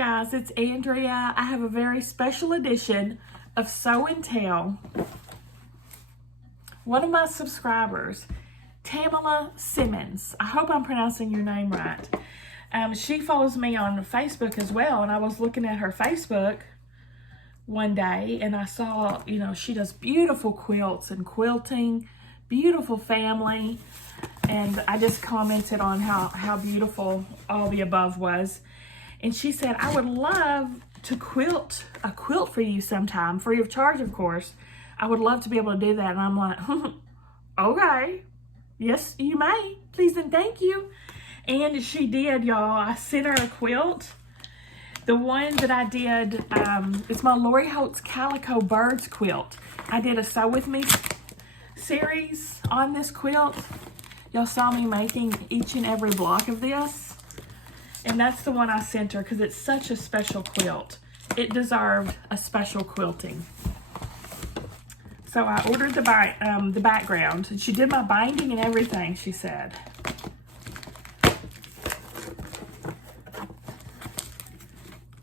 guys, it's Andrea. I have a very special edition of Sew and Tell. One of my subscribers, Tamala Simmons, I hope I'm pronouncing your name right. She follows me on Facebook as well, and I was looking at her Facebook one day and I saw, you know, she does beautiful quilts and quilting, beautiful family, and I just commented on how beautiful all the above was. And she said, I would love to quilt a quilt for you sometime, free of charge, of course. I would love to be able to do that. And I'm like, okay, yes, you may, please and thank you. And she did, y'all. I sent her a quilt. The one that I did, it's my Holt's Calico Birds quilt. I did a Sew With Me series on this quilt. Y'all saw me making each and every block of this. And that's the one I sent her because it's such a special quilt. It deserved a special quilting. So I ordered the background. And she did my binding and everything, she said.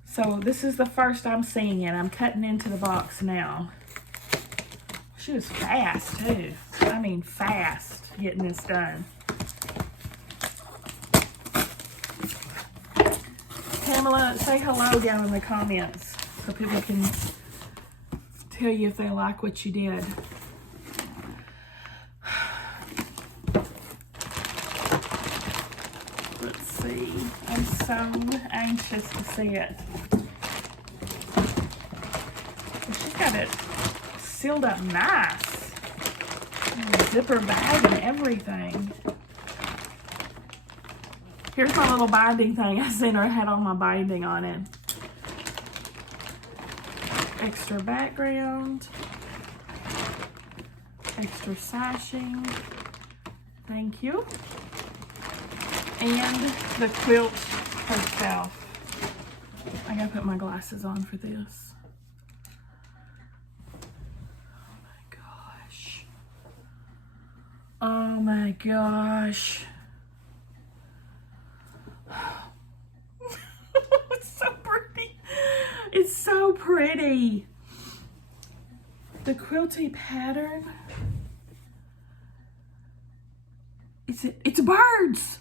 So this is the first I'm seeing it. I'm cutting into the box now. She was fast too. I mean fast getting this done. Pamela, say hello down in the comments so people can tell you if they like what you did. Let's see. I'm so anxious to see it. She's got it sealed up nice. Zipper bag and everything. Here's my little binding thing. I sent her, I had all my binding on it. Extra background. Extra sashing. Thank you. And the quilt herself. I gotta put my glasses on for this. Oh my gosh. Oh my gosh. It's so pretty. It's so pretty. The quilty pattern. It's birds.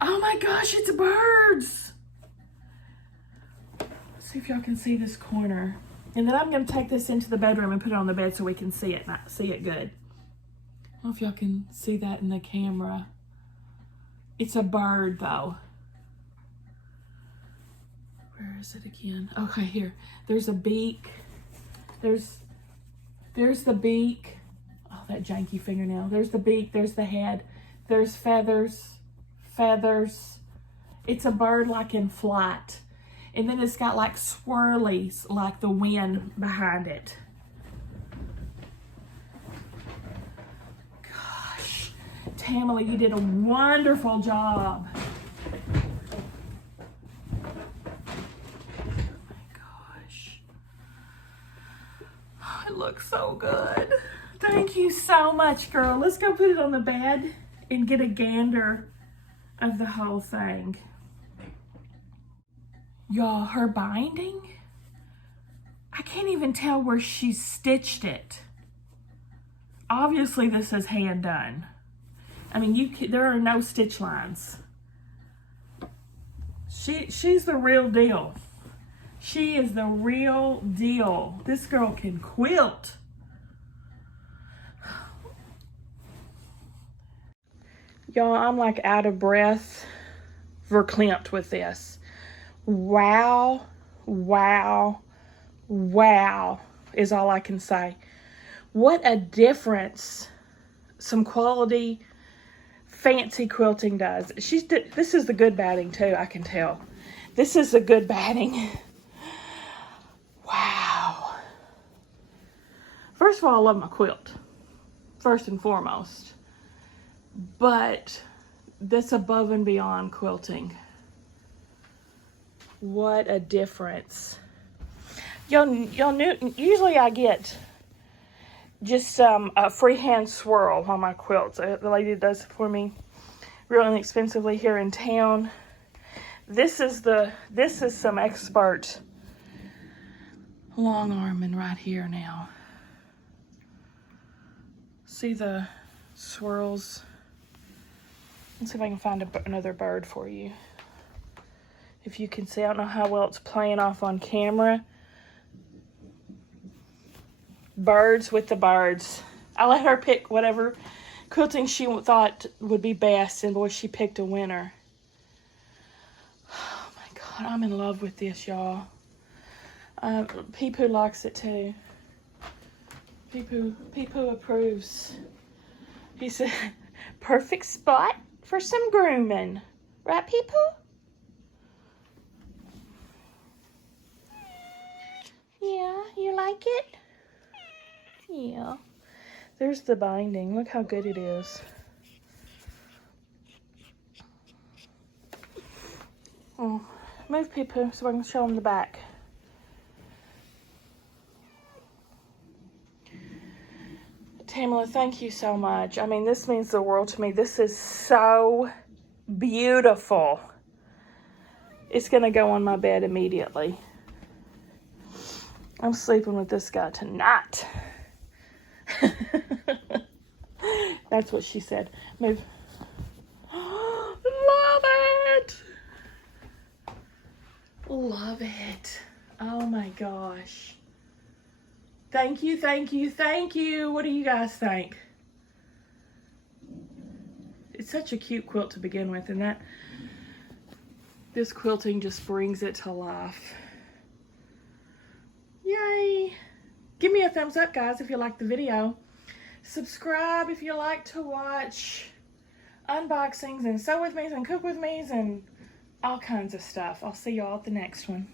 Oh my gosh, it's birds. Let's see if y'all can see this corner. And then I'm going to take this into the bedroom and put it on the bed so we can see it, not see it good. I don't know if y'all can see that in the camera. It's a bird though. Where is it again? Okay, here. There's a beak. There's the beak. Oh, that janky fingernail. There's the beak. There's the head. There's feathers. Feathers. It's a bird like in flight. And then it's got like swirlies, like the wind behind it. Gosh. Tamala, you did a wonderful job. It looks so good. Thank you so much, girl. Let's go put it on the bed and get a gander of the whole thing. Y'all, her binding, I can't even tell where she stitched it. Obviously, this is hand done. I mean, there are no stitch lines. She's the real deal. She is the real deal. This girl can quilt. Y'all, I'm like out of breath, verklempt with this. Wow, wow, wow is all I can say. What a difference some quality, fancy quilting does. This is the good batting too, I can tell. This is the good batting. Wow. First of all, I love my quilt, first and foremost. But this above and beyond quilting. What a difference. Y'all knew, usually I get just a freehand swirl on my quilts. The lady does it for me real inexpensively here in town. This is some expert long arming right here now. See the swirls? Let's see if I can find another bird for you. If you can see, I don't know how well it's playing off on camera. Birds with the birds. I let her pick whatever quilting she thought would be best, and boy, she picked a winner. Oh my God, I'm in love with this, y'all. Peepoo likes it too. Peepoo approves. He said, perfect spot for some grooming. Right, Peepoo? Yeah, you like it? Yeah. There's the binding. Look how good it is. Oh, move Peepoo so I can show him the back. Tamala, thank you so much. I mean, this means the world to me. This is so beautiful. It's going to go on my bed immediately. I'm sleeping with this guy tonight. That's what she said. Move. Love it. Love it. Oh my gosh. Thank you, thank you, thank you. What do you guys think? It's such a cute quilt to begin with, and this quilting just brings it to life. Yay. Give me a thumbs up, guys, if you liked the video. Subscribe if you like to watch unboxings and sew with me's and cook with me's and all kinds of stuff. I'll see y'all at the next one.